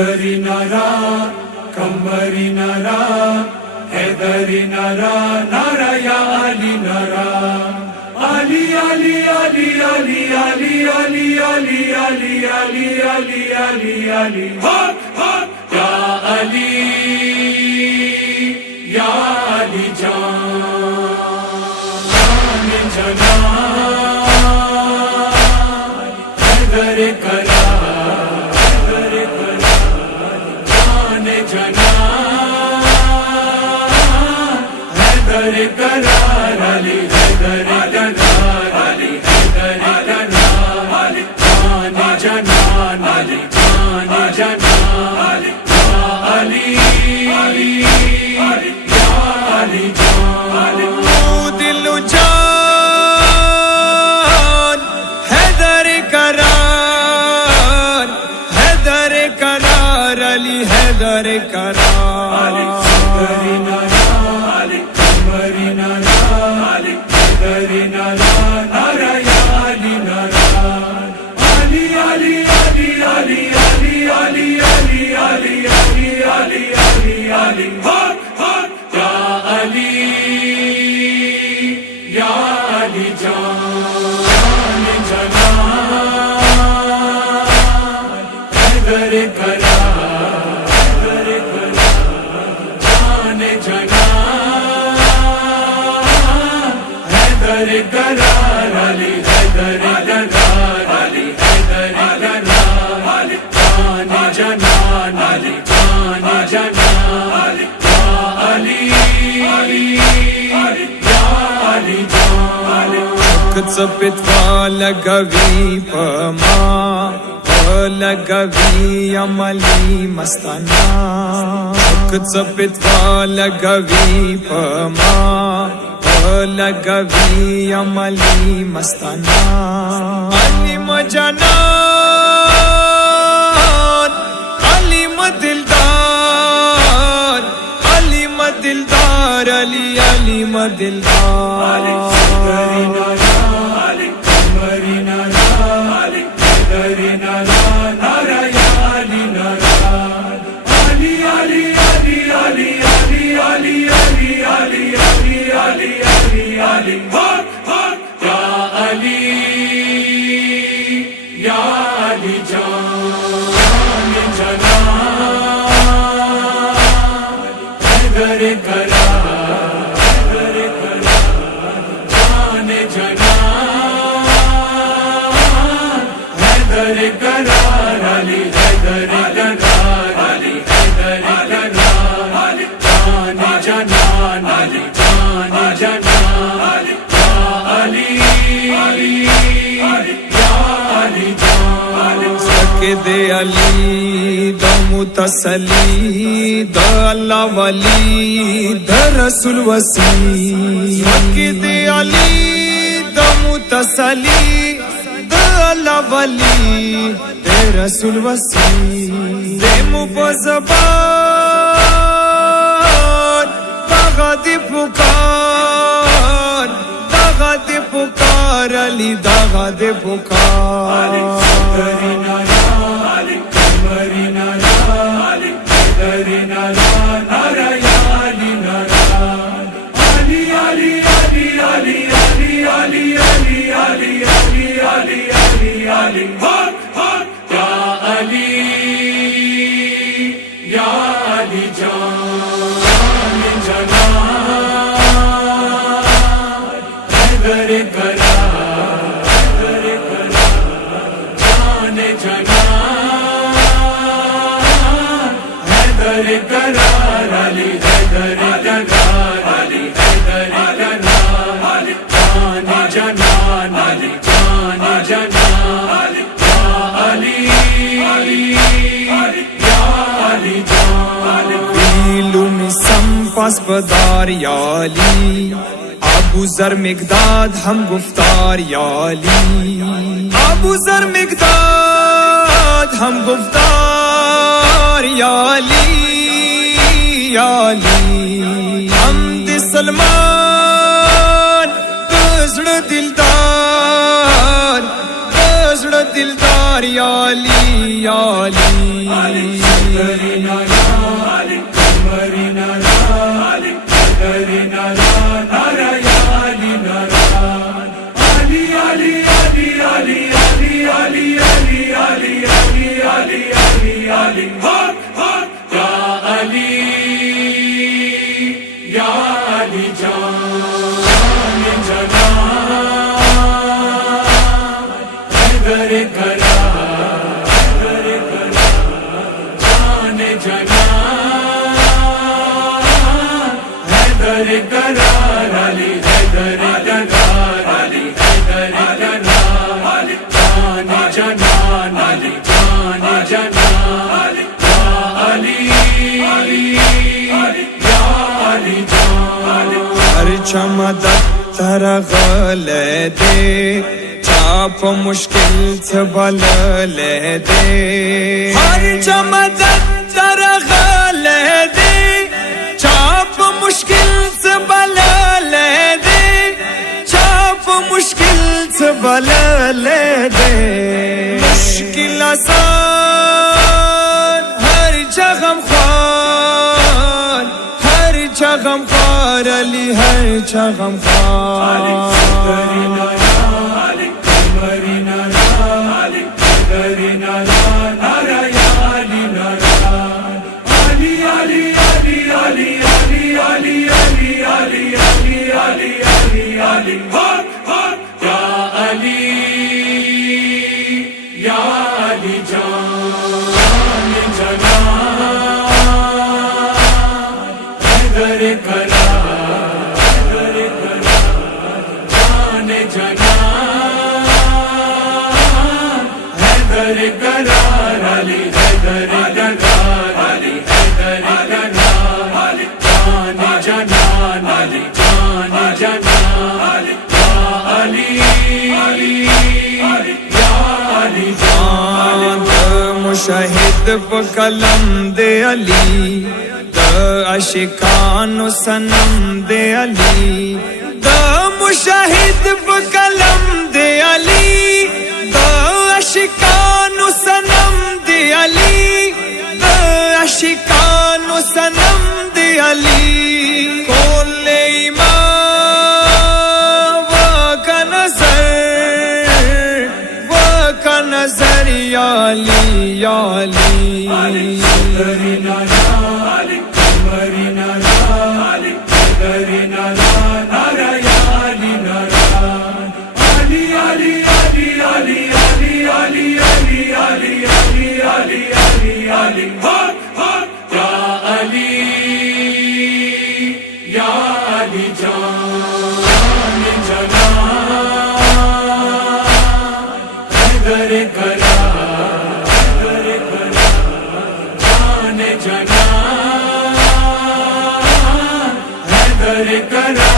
صدری نارا کمبری نارا حیدری نارا نارا یا علی نارا علی علی علی علی علی علی علی علی علی علی علی علی حق حق یا علی یا علی جان جنان حیدر کرار جان جنان حیدر کرار علی حیدر کرار علی حیدر کرار جان جنان علی جان جنان یا علی یا علی جان دل جان حیدر کرار حیدر کرار علی حیدر کرار صدری نارا کمبری نارا حیدری نارا نارا یا علی نارا علی علی علی علی علی علی علی علی علی علی علی علی حق حق یا علی یا علی جان جنان حیدر کرار جان جنان حیدر کرار علی حیدر کرار علی حیدر کرار جان جنان علی جان جنان یا علی یا علی جان کڅپت لګوي پما لګوي عملي مستانا کڅپت لګوي پما لګوي عملي مستانا علي مجنان علي مدلدار علي مدلدار علي علي مدلدار صدری نارا کمبری نارا حیدری نارا نارا یا علی نارا علی علی علی علی علی علی علی علی علی علی علی علی حق حق یا علی یا علی جان جنان حیدر کرار جان جنان حیدر کرار علی حیدر کرار علی حیدر کرار جان جنان علی جان جنان یا علی یا علی جان سکے دے علی دا متسلی دا اللہ ولی دا رسول وسی سکے دے علی دا متسلی دا اللہ ولی دا رسول وسی دے مبزبان داغا دی پکار داغا دی پکار علی داغا دی پکار صدری نارا کمبری نارا حیدری نارا نارا یا علی نارا علی علی علی علی علی علی علی علی علی علی علی علی حق حق یا علی یا علی جان جنان حیدر کرار جان جنان حیدر کرار علی حیدر کرار علی حیدر کرار جان جنان علی جان جنان یا علی یا علی جان ویلو می سم پاس بدار یا علی ابو ذر مقداد ہم گفتار یا علی ابو ذر مقداد ہم گفتار یا علی یا علی حمد سلمان دزڑ دلدار یا علی علی حیدری نارا قمری نارا حیدری نارا نارا یا علی نارا علی علی علی علی علی علی علی علی علی علی علی علی حق حق یا علی یا علی جان جنان حیدر کرا جان جنان حیدر کرار علی حیدر کرار علی حیدر کرار جان جنان علی جان جنان یا علی یا علی جان ہر چمدد ترغل دے چاپ مشکل سے بلل دے ہر چمدد ترغل دے چاپ مشکل سے بلل دے چاپ مشکل سے بلل دے مشکل آسان ہر جگہ خوار ہر جگہ خوار علی ہر جگہ خوار حیدری نارا قمری نارا حیدری نارا نارا یا علی نارا علی علی علی علی علی علی علی علی علی علی علی علی حق حق یا علی یا علی جان جنان حیدر کرا جان جنان حیدر کرار علی حیدر کرار علی حیدر کرار جان جنان علی جان جنان یا علی یا علی جان مشاہد پہ قلم دے علی دا عاشقان و صنم دے علی دا مشاہد پہ قلم دے علی دا عاشقان و صنم دے علی دا عاشقان و صنم دے علی کل ایمان کا نظر یا علی یا علی حیدری نارا قمری نارا حیدری نارا نارا یا علی نارا علی علی علی علی علی علی علی علی علی علی علی علی حق حق یا علی یا علی جان جنان حیدر کرا جان جنان حیدر کرا